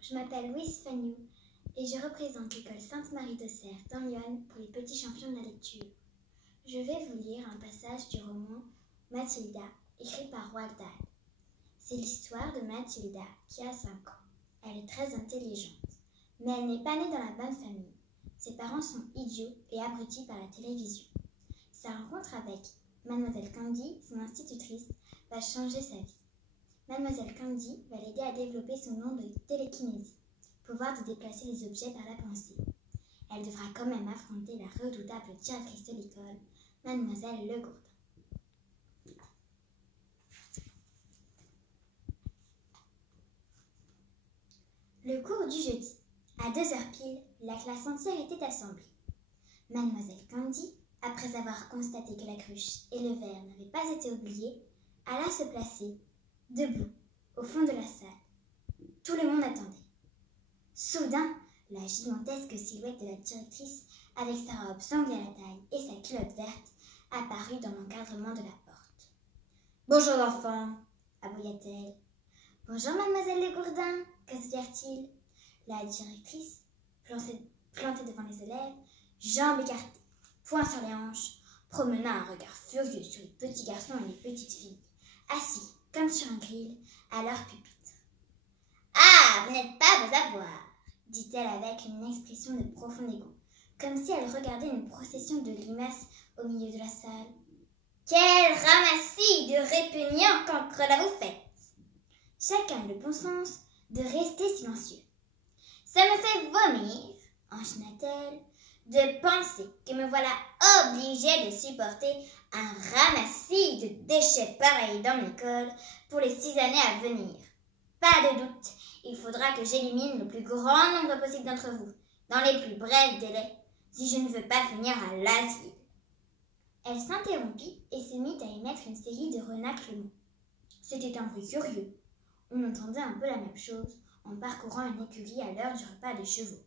je m'appelle Louise Fagnou et je représente l'école Sainte-Marie d'Auxerre dans Lyon pour les petits champions de la lecture. Je vais vous lire un passage du roman Mathilda, écrit par Roald Dahl. C'est l'histoire de Mathilda qui a 5 ans. Elle est très intelligente, mais elle n'est pas née dans la bonne famille. Ses parents sont idiots et abrutis par la télévision. Sa rencontre avec Mademoiselle Candy, son institutrice, va changer sa vie. Mademoiselle Candy va l'aider à développer son don de télékinésie, pouvoir de déplacer les objets par la pensée. Elle devra quand même affronter la redoutable directrice de l'école, Mademoiselle Legourdin. Le cours du jeudi. À 2h pile, la classe entière était assemblée. Mademoiselle Candy, après avoir constaté que la cruche et le verre n'avaient pas été oubliés, alla se placer, debout, au fond de la salle. Tout le monde attendait. Soudain, la gigantesque silhouette de la directrice, avec sa robe sanglée à la taille et sa culotte verte, apparut dans l'encadrement de la porte. « Bonjour enfants !» aboya-t-elle. « Bonjour mademoiselle Legourdin !» qu'espère-t-il ? La directrice, plantée devant les élèves, jambes écartées, poings sur les hanches, promena un regard furieux sur les petits garçons et les petites filles, assis, comme sur un grill, à leur pupitre. « Ah, vous n'êtes pas vos avoirs !» dit-elle avec une expression de profond dégoût, comme si elle regardait une procession de limaces au milieu de la salle. « Quel ramassis de répugnants cancres là vous faites !» Chacun a le bon sens de rester silencieux. « Ça me fait vomir, enchaîna-t-elle, de penser que me voilà obligée de supporter un ramassis de déchets pareils dans l'école pour les 6 années à venir. Pas de doute, il faudra que j'élimine le plus grand nombre possible d'entre vous, dans les plus brefs délais, si je ne veux pas finir à l'asile. » Elle s'interrompit et se mit à émettre une série de renâclements. C'était un bruit curieux. On entendait un peu la même chose en parcourant une écurie à l'heure du repas des chevaux.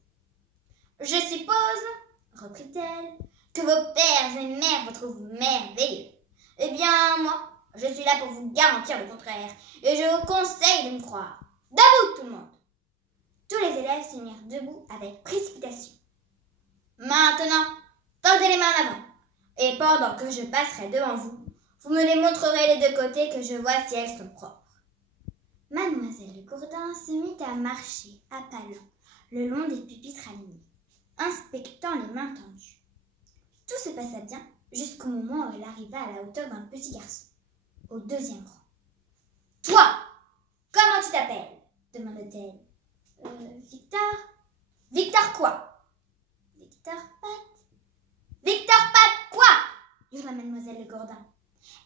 « Je suppose, reprit-elle, que vos pères et mères vous trouvent merveilleux. Eh bien, moi, je suis là pour vous garantir le contraire, et je vous conseille de me croire. Debout, tout le monde !» Tous les élèves se mirent debout avec précipitation. « Maintenant, tendez les mains en avant, et pendant que je passerai devant vous, vous me les montrerez les 2 côtés que je vois si elles sont propres. » Mademoiselle Legourdin se mit à marcher à pas lents le long des pupitres alignés, inspectant les mains tendues. Tout se passa bien jusqu'au moment où elle arriva à la hauteur d'un petit garçon, au 2e rang. « Toi, comment tu t'appelles ?» demanda-t-elle. « Victor. »« Victor quoi ?»« Victor Pat. »« Victor Pat quoi ?» hurla mademoiselle Legourdin.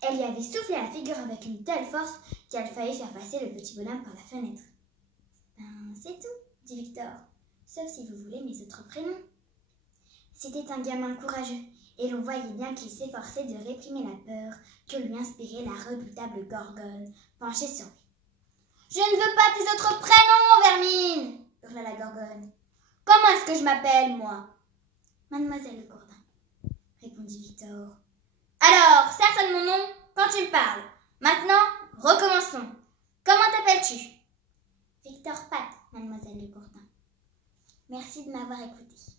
Elle y avait soufflé à la figure avec une telle force qu'elle faillit faire passer le petit bonhomme par la fenêtre. « Ben, c'est tout, » dit Victor, « sauf si vous voulez mes autres prénoms. » C'était un gamin courageux, et l'on voyait bien qu'il s'efforçait de réprimer la peur que lui inspirait la redoutable Gorgone penchée sur lui. « Je ne veux pas tes autres prénoms, Vermine !» hurla la Gorgone. « Comment est-ce que je m'appelle, moi ?»« Mademoiselle Legourdin, » répondit Victor. « Alors, certaine mon nom quand tu me parles. Maintenant, recommençons. Comment t'appelles-tu ?»« Victor Pat, mademoiselle Legourdin. » Merci de m'avoir écoutée.